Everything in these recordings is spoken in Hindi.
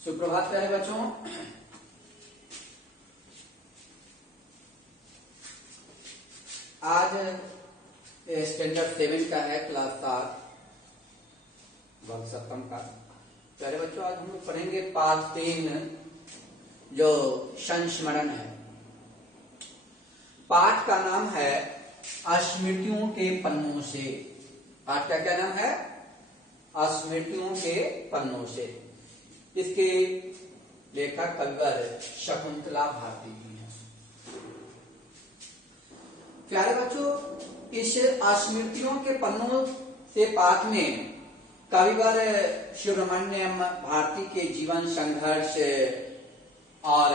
सुप्रभात प्यारे बच्चों। आज स्टैंडर्ड 7 का है, क्लास 7 वर्ग 7 का। प्यारे बच्चों, आज हम लोग पढ़ेंगे पाठ 3 जो संस्मरण है। पाठ का नाम है स्मृतियों के पन्नों से। पाठ का क्या नाम है? स्मृतियों के पन्नों से। इसके लेखक कविवर शकुंतला भारती जी हैं। प्यारे बच्चों, इस स्मृतियों के पन्नों से पाठ में कविवर सुब्रमण्यम भारती के जीवन संघर्ष और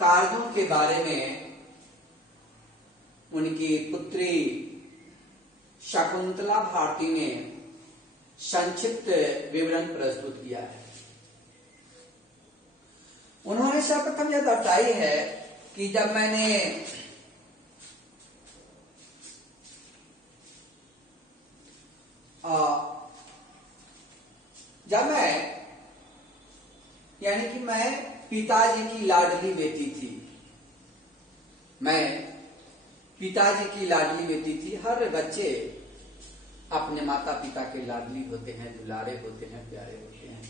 कार्यों के बारे में उनकी पुत्री शकुंतला भारती ने संक्षिप्त विवरण प्रस्तुत किया है। उन्होंने सर्वप्रथम यह दर्शाई है कि जब मैं पिताजी की लाडली बेटी थी। मैं पिताजी की लाडली बेटी थी। हर बच्चे अपने माता पिता के लाडली होते हैं, दुलारे होते हैं, प्यारे होते हैं।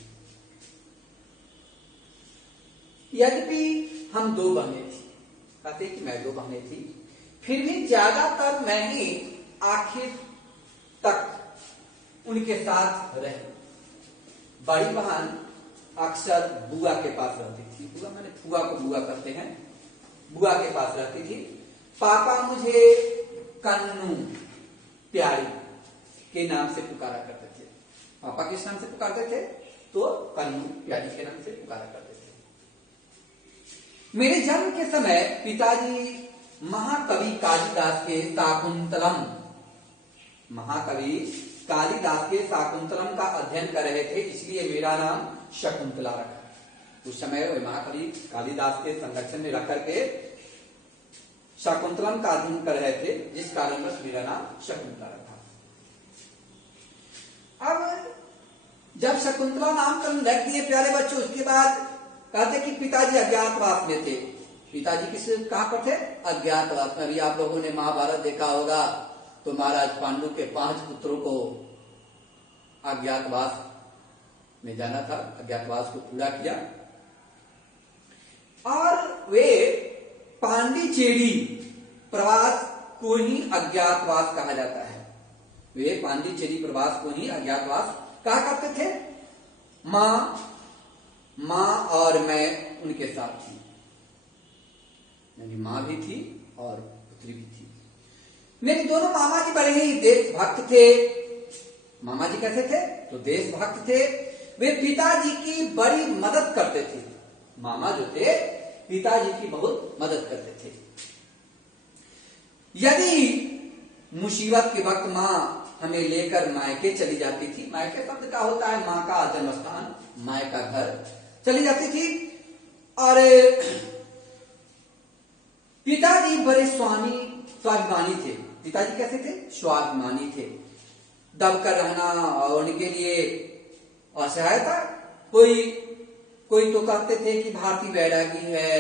यद्यपि हम 2 बहनें थी, कहते कि मैं 2 बहनें थी, फिर भी ज्यादातर मैं ही आखिर तक उनके साथ रही। बड़ी बहन अक्सर बुआ के पास रहती थी। बुआ मैंने फुआ को बुआ करते हैं, बुआ के पास रहती थी। पापा मुझे कन्नू प्यारी के नाम से पुकारा करते थे। पापा किस नाम से पुकारते थे? तो कन्नू प्यारी के नाम से पुकारा करते थे। मेरे जन्म के समय पिताजी महाकवि कालिदास के शाकुंतलम का अध्ययन कर रहे थे, इसलिए मेरा नाम शकुंतला रखा। उस समय वे महाकवि कालिदास के संरक्षण में रख करके शाकुंतलम का अध्ययन कर रहे थे, जिस कारणवश मेरा नाम शकुंतला रखा। अब जब शकुंतला नामकरण रख दिए प्यारे बच्चों, उसके बाद कहते कि पिताजी अज्ञातवास में थे। पिताजी कहां पर थे? अज्ञातवास में। अभी आप लोगों ने महाभारत देखा होगा, तो महाराज पांडु के 5 पुत्रों को अज्ञातवास में जाना था, अज्ञातवास को पूरा किया और वे पांडिचेरी प्रवास को ही अज्ञातवास कहा जाता है। वे पांडिचेरी प्रवास को ही अज्ञातवास कहा करते थे। माँ और मैं उनके साथ थी, यानी माँ भी थी और पुत्री भी थी। मेरे दोनों मामा जी बड़े ही देशभक्त थे। मामा जी कैसे थे? तो देशभक्त थे। वे पिताजी की बड़ी मदद करते थे। मामा जो थे पिताजी की बहुत मदद करते थे। यदि मुसीबत के वक्त माँ हमें लेकर मायके चली जाती थी, मायके शब्द का होता है माँ का जन्म स्थान, माँ का घर, चली जाती थी। और पिताजी बड़े स्वाभिमानी थे। पिताजी कैसे थे? स्वाभिमानी थे। दबकर रहना और उनके लिए असहायता। कोई तो कहते थे कि भारती वैरागी है,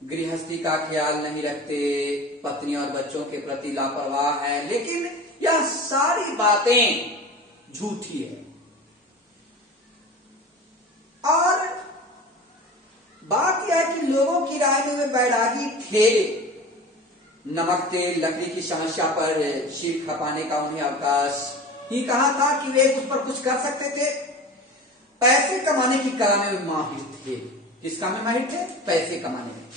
गृहस्थी का ख्याल नहीं रखते, पत्नी और बच्चों के प्रति लापरवाह है, लेकिन यह सारी बातें झूठी है। और बात यह है कि लोगों की राय में वे वैरागी थे। नमक तेल लकड़ी की समस्या पर सिर खपाने का उन्हें अवकाश ही कहा था कि वे उस पर कुछ कर सकते थे। पैसे कमाने की कला में माहिर थे। किस काम में माहिर थे? पैसे कमाने में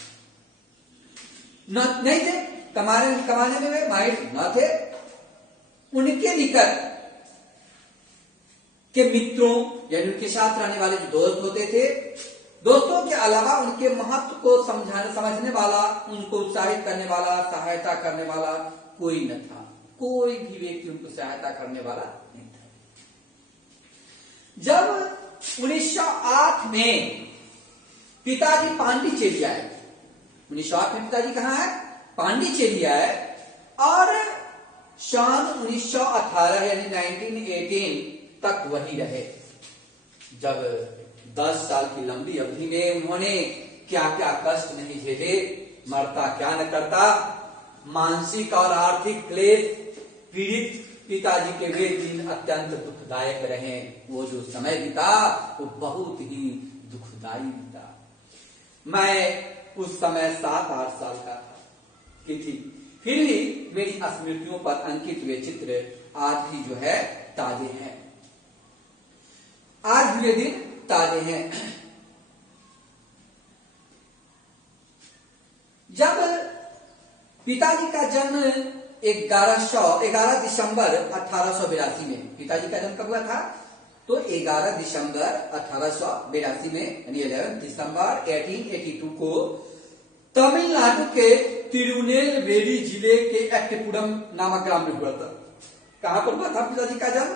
नहीं थे, कमाने में वे माहिर न थे। उनके निकट के मित्रों यानी उनके साथ रहने वाले जो दोस्त होते थे, दोस्तों के अलावा उनके महत्व को समझने वाला, उनको उत्साहित करने वाला, सहायता करने वाला कोई न था। कोई भी व्यक्ति उनको सहायता करने वाला नहीं था। जब 1908 में पिताजी पांडिचेरी आए, 1908 में पिताजी कहां है? पांडिचेरी आए और सन 1918 यानी 1918 तक वही रहे। जब 10 साल की लंबी अवधि में उन्होंने क्या क्या कष्ट नहीं झेले, मरता क्या न करता, मानसिक और आर्थिक क्लेश पीड़ित पिताजी के वे दिन अत्यंत दुखदायक रहे। वो जो समय बीता वो बहुत ही दुखदायी बीता। मैं उस समय 7-8 साल का था कि थी, फिर भी मेरी स्मृतियों पर अंकित वे चित्र आज भी जो है ताजे हैं, आज भी वे दिन ताजे हैं। जब पिताजी का जन्म 11 दिसंबर 1882 में, पिताजी का जन्म कब हुआ था? तो 11 दिसंबर 1882 में, यानी 11 दिसंबर 1882 को तमिलनाडु के तिरुनेलवेली जिले के एक्टपुरम नामक ग्राम में हुआ था। कहां पर हुआ था पिताजी का जन्म,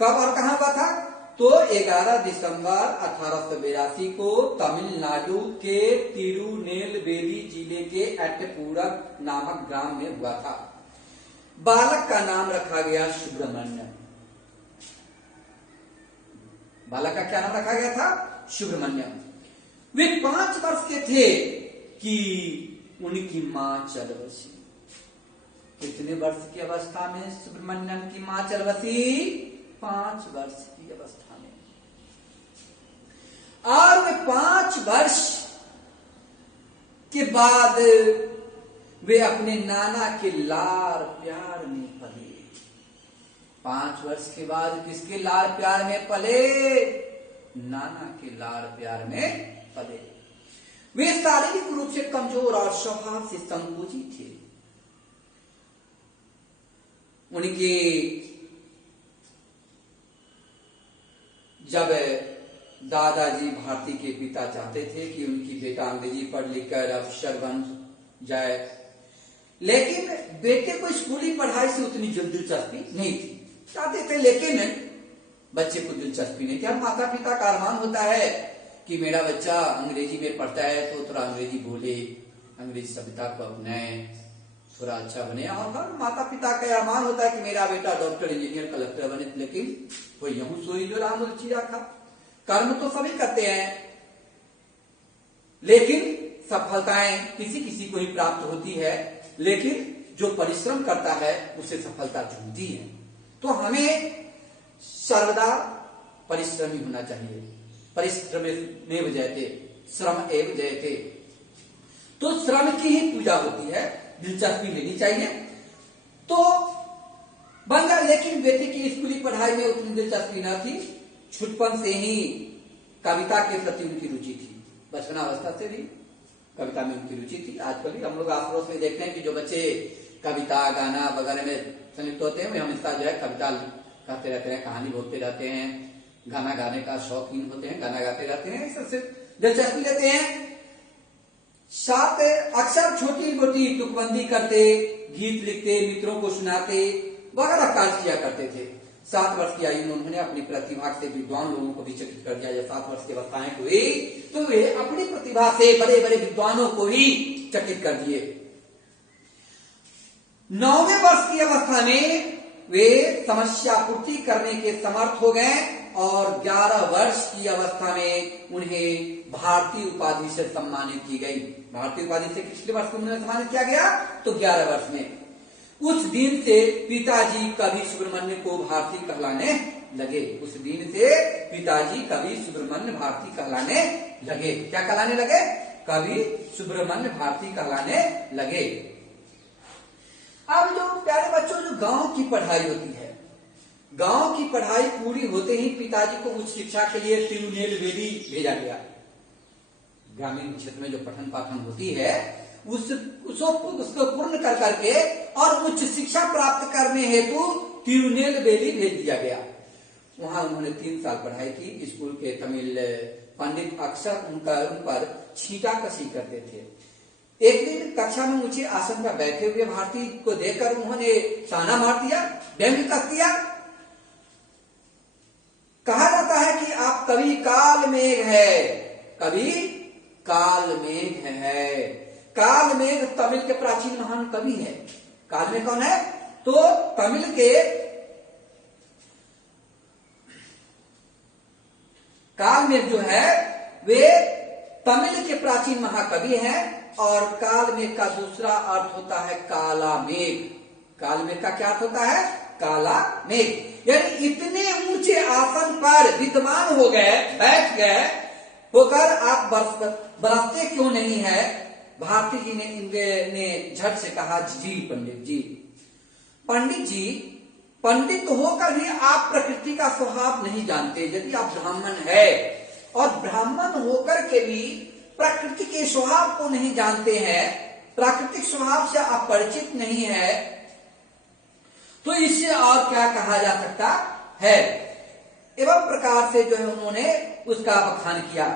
कब और कहां हुआ था? तो 11 दिसंबर 1882 को तमिलनाडु के तिरुनेलवेली जिले के एक्टपुरम नामक ग्राम में हुआ था। बालक का नाम रखा गया सुब्रमण्यम। बालक का क्या नाम रखा गया था? सुब्रमण्यम। वे 5 वर्ष के थे कि उनकी मां चल बसी। कितने वर्ष की अवस्था में सुब्रमण्यम की मां चल बसी? 5 वर्ष की अवस्था में। और वे 5 वर्ष के बाद वे अपने नाना के लाड़ प्यार में पले। 5 वर्ष के बाद किसके लाड़ प्यार में पले? नाना के लाड़ प्यार में पले। वे शारीरिक रूप से कमजोर और स्वभाव से संकुचित थे। उनके जब दादाजी भारती के पिता चाहते थे कि उनकी बेटा अंग्रेजी पढ़ लिखकर अफसर बन जाए, लेकिन बेटे को स्कूली पढ़ाई से उतनी दिलचस्पी नहीं थी। चाहते थे लेकिन बच्चे को दिलचस्पी नहीं थी। अब माता पिता का अरमान होता है कि मेरा बच्चा अंग्रेजी में पढ़ता है तो थोड़ा अंग्रेजी बोले, अंग्रेजी सभ्यता को अपनाए, थोड़ा अच्छा बने। और हर माता पिता का अरमान होता है कि मेरा बेटा डॉक्टर, इंजीनियर, कलेक्टर बने। लेकिन वो यूं सोई जो राम रुचि रखा। कर्म तो सभी करते हैं, लेकिन सफलताएं किसी किसी को ही प्राप्त होती है, लेकिन जो परिश्रम करता है उसे सफलता झूमती है। तो हमें सर्वदा परिश्रमी होना चाहिए। परिश्रमेव जयते, श्रम एव जयते। तो श्रम की ही पूजा होती है, दिलचस्पी लेनी चाहिए। तो बन गया, लेकिन बेटे की स्कूली पढ़ाई में उतनी दिलचस्पी न थी। छुटपन से ही कविता के प्रति उनकी रुचि थी। बचपनावस्था से भी कविता में उनकी रुचि थी। आजकल भी हम लोग आस पड़ोस में देखते हैं कि जो बच्चे कविता गाना वगैरह में संयुक्त होते हैं वे हमेशा जो है कविता कहते रहते हैं, कहानी बोलते रहते हैं, गाना गाने का शौकीन होते हैं, गाना गाते रहते हैं, सबसे दिलचस्पी लेते हैं। साथ अक्सर छोटी मोटी तुकबंदी करते, गीत लिखते, मित्रों को सुनाते वगैरह कार्य किया करते थे। 7 वर्ष की आयु में उन्होंने अपनी प्रतिभा से विद्वान लोगों को भी चकित कर दिया। जब 7 वर्ष की अवस्थाएं हुई तो वे अपनी प्रतिभा से बड़े बड़े विद्वानों को ही चकित कर दिए। 9वें वर्ष की अवस्था में वे समस्या पूर्ति करने के समर्थ हो गए और 11 वर्ष की अवस्था में उन्हें भारतीय उपाधि से सम्मानित की गई। भारतीय उपाधि से कितने वर्ष में उन्हें सम्मानित किया गया? तो 11 वर्ष में। उस दिन से पिताजी कवि सुब्रमण्य को भारती कहलाने लगे। उस दिन से पिताजी कवि सुब्रमण्य भारती कहलाने लगे। क्या कहलाने लगे? कवि सुब्रमण्य भारती कहलाने लगे। अब जो प्यारे बच्चों, जो गांव की पढ़ाई होती है, गांव की पढ़ाई पूरी होते ही पिताजी को उच्च शिक्षा के लिए तिरुनेलवेली भेजा गया। ग्रामीण क्षेत्र में जो पठन पाठन होती है उसको पूर्ण कर करके और उच्च शिक्षा प्राप्त करने हेतु तिरुनेलवेली भेज दिया गया। वहां उन्होंने 3 साल पढ़ाई की। स्कूल के तमिल पंडित अक्सर उन पर छींटा कसी करते थे। एक दिन कक्षा में ऊंचे आसन पर बैठे हुए भारती को देखकर उन्होंने ताना मार दिया, व्यंग कर दिया। कहा जाता है कि आप कवि कालमेघ है, कवि कालमेघ है। कालमेघ तमिल के प्राचीन महान कवि है। कालमेघ कौन है? तो तमिल के कालमेघ जो है वे तमिल के प्राचीन महाकवि हैं और कालमेघ का दूसरा अर्थ होता है काला मेघ। कालमेघ का क्या अर्थ होता है? काला मेघ। यानी इतने ऊंचे आसन पर विद्यमान हो गए, बैठ गए होकर आप बरसते क्यों नहीं है? भारती जी ने झट से कहा, जी पंडित जी, पंडित जी, पंडित होकर भी आप प्रकृति का स्वभाव नहीं जानते। यदि आप ब्राह्मण है और ब्राह्मण होकर के भी प्रकृति के स्वभाव को नहीं जानते हैं, प्राकृतिक स्वभाव से आप परिचित नहीं है, तो इससे और क्या कहा जा सकता है? एवं प्रकार से जो है उन्होंने उसका बखान किया।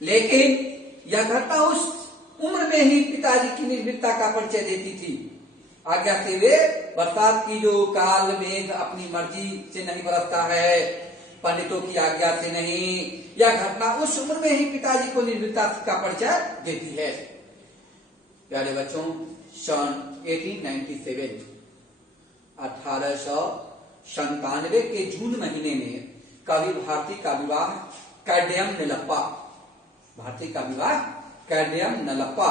लेकिन यह घटना उस उम्र में ही पिताजी की निर्भीकता का परिचय देती थी। आज्ञा से वे बरसात की जो काल मेघ अपनी मर्जी से नहीं बरसता है, पंडितों की आज्ञा से नहीं, यह घटना उस उम्र में ही पिताजी को निर्भीकता का परिचय देती है। प्यारे बच्चों, सन 1897 1897 के जून महीने में कवि भारती का विवाह कैडयम नेलप्पा, भारती का विवाह कैडयम नेलप्पा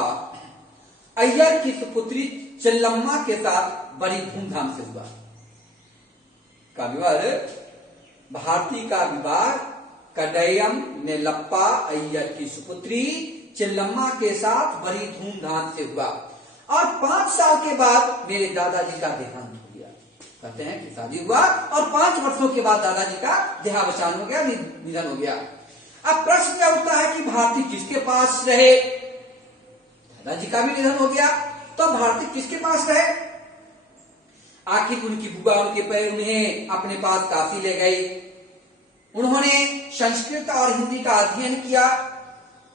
अय्यर की सुपुत्री चेल्लम्मा के साथ बड़ी धूमधाम से हुआ। कविवर भारती का विवाह कैडयम नेलप्पा अय्यर की सुपुत्री चेल्लम्मा के साथ बड़ी धूमधाम से हुआ और 5 साल के बाद मेरे दादाजी का देहांत हो गया। कहते हैं कि शादी हुआ और 5 वर्षों के बाद दादाजी का देहावसान हो गया, निधन हो गया। अब प्रश्न यह उठता है कि भारती किसके पास रहे? दादाजी का भी निधन हो गया, तो भारती किसके पास रहे? आखिर उनकी बुआ उन्हें अपने पास काशी ले गई। उन्होंने संस्कृत और हिंदी का अध्ययन किया।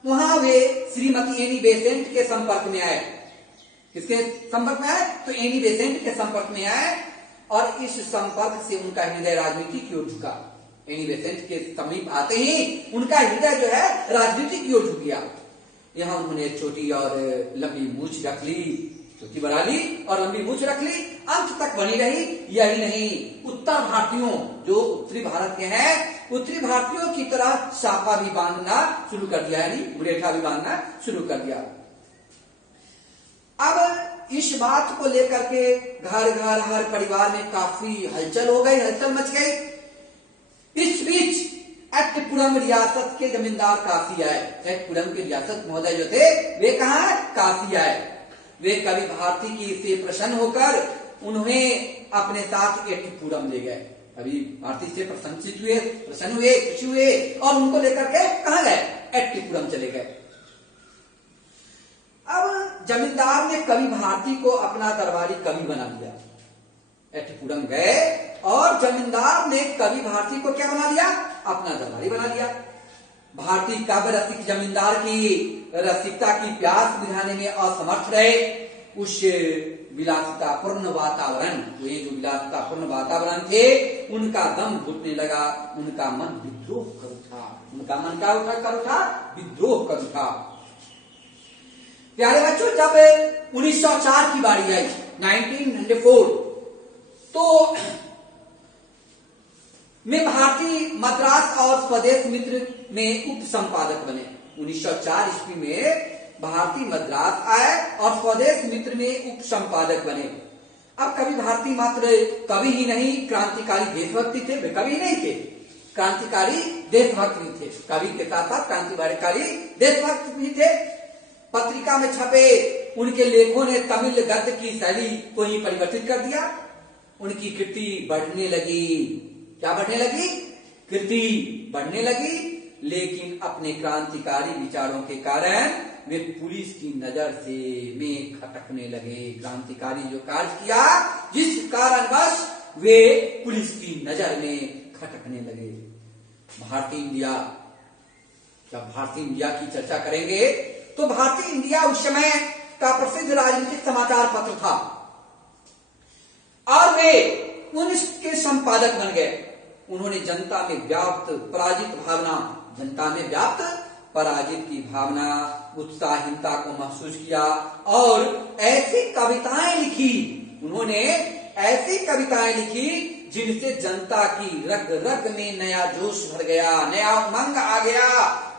वहां वे श्रीमती एनी बेसेंट के संपर्क में आए। किसके संपर्क में आए? तो एनी बेसेंट के संपर्क में आए और इस संपर्क से उनका हृदय राजनीति की ओर झुका। एनी बेसेंट के समीप आते ही उनका हृदय जो है राजनीति की ओर झुक गया। यहाँ उन्होंने छोटी और लंबी मूछ रख ली, छोटी बढ़ा ली और लंबी मूछ रख ली, अंत तक बनी रही। यही नहीं, उत्तर भारतीयों जो उत्तरी भारत के हैं, उत्तरी भारतीयों की तरह साफा भी बांधना शुरू कर दिया, यानी मुरेठा भी बांधना शुरू कर दिया। अब इस बात को लेकर के घर घर हर परिवार में काफी हलचल हो गई, हलचल मच गई। इस बीच एट्टीपुरम रियासत के जमींदार काशी आए। एट्टीपुरम के रियासत महोदय जो थे वे कहाँ है? काशी आए। वे कवि भारती की से प्रसन्न होकर उन्हें अपने साथ एट्टीपुरम ले गए। कवि भारती से प्रसन्न हुए, खुशी हुए और उनको लेकर के कहाँ गए? एट्टीपुरम चले गए। अब जमींदार ने कवि भारती को अपना दरबारी कवि बना लिया। एट्टीपुरम गए और जमींदार ने कवि भारती को क्या बना लिया? अपना दरबारी बना लिया। भारती काव्य रसिक जमींदार की रसिकता की प्यास बुझाने में असमर्थ रहे। उस विलासितापूर्ण वातावरण, वे जो विलासितापूर्ण वातावरण थे, उनका दम घुटने लगा, उनका मन विद्रोह कर उठा। उनका मन क्या कर उठा? विद्रोह कर उठा। प्यारे बच्चों, जब 1904 की बारी आई, 1904, तो में भारती मद्रास और स्वदेश मित्र में उप संपादक बने। 1904 ईस्वी में भारती मद्रास आए और स्वदेश मित्र में उप संपादक बने। अब कवि भारती मात्र कवि ही नहीं, क्रांतिकारी देशभक्ति थे। वे कवि नहीं थे, क्रांतिकारी देशभक्त भी थे। कवि के साथ साथ क्रांतिकारी देशभक्त भी थे। पत्रिका में छपे उनके लेखों ने तमिल गद्य की शैली को ही परिवर्तित कर दिया। उनकी कीर्ति बढ़ने लगी। क्या बढ़ने लगी? कीर्ति बढ़ने लगी। लेकिन अपने क्रांतिकारी विचारों के कारण वे पुलिस की नजर से में खटकने लगे। क्रांतिकारी जो कार्य किया, जिस कारणवश वे पुलिस की नजर में खटकने लगे। भारती इंडिया, जब भारती इंडिया की चर्चा करेंगे तो भारती इंडिया उस समय का प्रसिद्ध राजनीतिक समाचार पत्र था और वे उनके संपादक बन गए। उन्होंने जनता में व्याप्त पराजित भावना, जनता में व्याप्त पराजित की भावना, उत्साहहीनता को महसूस किया और ऐसी कविताएं लिखी। उन्होंने ऐसी कविताएं लिखी जिनसे जनता की रग रग में नया जोश भर गया, नया उमंग आ गया।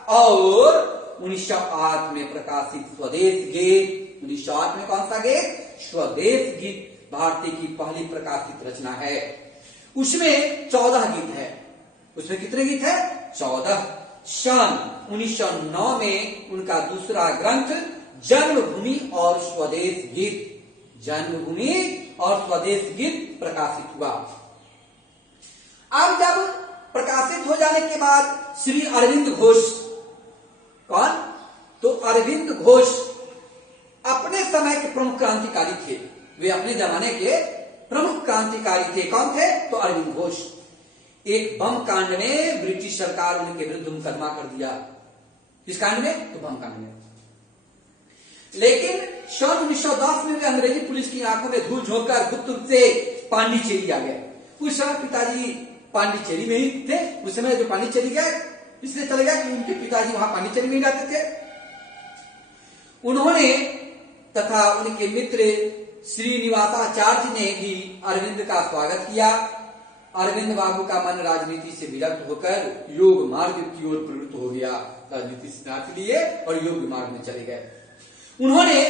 और 1908 में प्रकाशित स्वदेश गीत, 1908 में कौन सा गीत? स्वदेश गीत भारतीय की पहली प्रकाशित रचना है। उसमें 14 गीत है। उसमें कितने गीत है? 14। सन 1909 में उनका दूसरा ग्रंथ जन्मभूमि और स्वदेश गीत, जन्मभूमि और स्वदेश गीत प्रकाशित हुआ। अब जब प्रकाशित हो जाने के बाद श्री अरविंद घोष, कौन? तो अरविंद घोष अपने समय के प्रमुख क्रांतिकारी थे। वे अपने जमाने के प्रमुख क्रांतिकारी थे। कौन थे? तो अरविंद घोष। एक बम कांड में ब्रिटिश सरकार उनके विरुद्ध मुकदमा कर दिया। किस कांड में? तो बम कांड में। लेकिन सन 1910 में वे अंग्रेजी पुलिस की आंखों में धूल झोंककर गुप्त रूप से पांडिचेरी आ गए। उस समय पिताजी पांडिचेरी में ही थे। उस समय जो पांडिचेरी गए इसलिए चले गए कि उनके पिताजी वहां पांडिचेरी में ही रहते थे। उन्होंने तथा उनके मित्र श्रीनिवासाचार्य ने भी अरविंद का स्वागत किया। अरविंद बाबू का मन राजनीति से विरक्त होकर योग मार्ग की ओर प्रवृत्त हो गया। राजनीति से नाथ लिए और योग मार्ग में चले गए। उन्होंने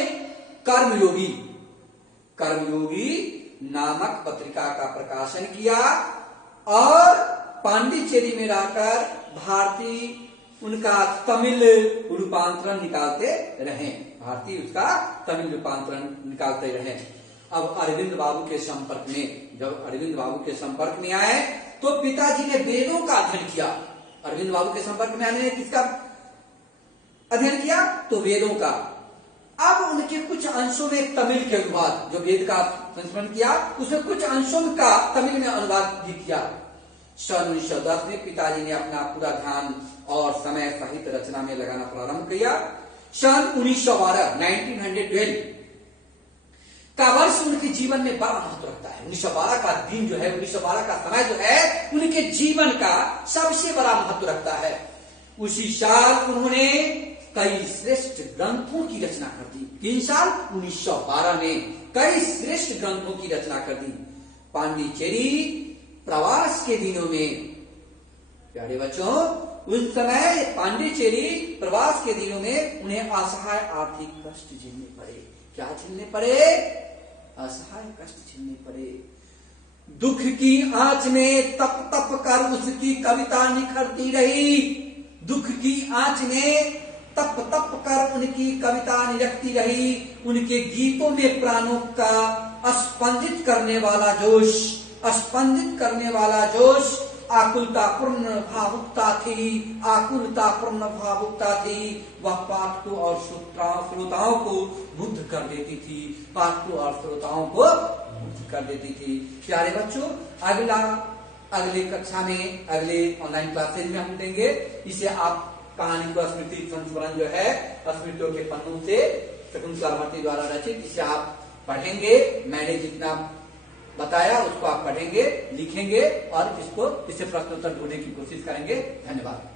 कर्मयोगी नामक पत्रिका का प्रकाशन किया और पांडिचेरी में रहकर भारतीय उनका तमिल रूपांतरण निकालते रहे। भारतीय उसका तमिल रूपांतरण निकालते रहे। अब अरविंद बाबू के संपर्क में, जब अरविंद बाबू के संपर्क में आए तो पिताजी ने वेदों का अध्ययन किया। अरविंद बाबू के संपर्क में आने ने किसका अध्ययन किया? तो वेदों का। अब उनके कुछ अंशों में तमिल के अनुवाद, जो वेद का संस्मरण किया उसमें कुछ अंशों का तमिल में अनुवाद भी किया। सन 1910 में पिताजी ने अपना पूरा ध्यान और समय साहित्य रचना में लगाना प्रारंभ किया। सन 1912 का वर्ष उनके जीवन में बड़ा महत्व रखता है। 1912 का दिन जो है, 1912 का समय जो है उनके जीवन का सबसे बड़ा महत्व रखता है। उसी साल उन्होंने कई श्रेष्ठ ग्रंथों की रचना कर दी। किन साल? 1912 में कई श्रेष्ठ ग्रंथों की रचना कर दी। पांडिचेरी प्रवास के दिनों में, प्यारे बच्चों, उस समय पांडिचेरी प्रवास के दिनों में उन्हें असहाय आर्थिक कष्ट झेलने पड़े। क्या झेलने पड़े? असहाय कष्ट झेलने पड़े। दुख की आंच में तप तप कर उसकी कविता निखरती रही। दुख की आंच में तप तप कर उनकी कविता निरखती रही। उनके गीतों में प्राणों का स्पंदित करने वाला जोश आकुलतापूर्ण भावुकता थी। वह पाठकों और श्रोताओं को मुग्ध कर देती थी। प्यारे बच्चों, अगले कक्षा में, अगले ऑनलाइन क्लासेज में हम देंगे। इसे आप कहानी को स्मृति संस्मरण जो है स्मृतियों के पन्नों से शकुंतला भारती द्वारा रचित, इसे आप पढ़ेंगे। मैंने जितना बताया उसको आप पढ़ेंगे, लिखेंगे और इससे प्रश्नोत्तर ढूंढने की कोशिश करेंगे। धन्यवाद।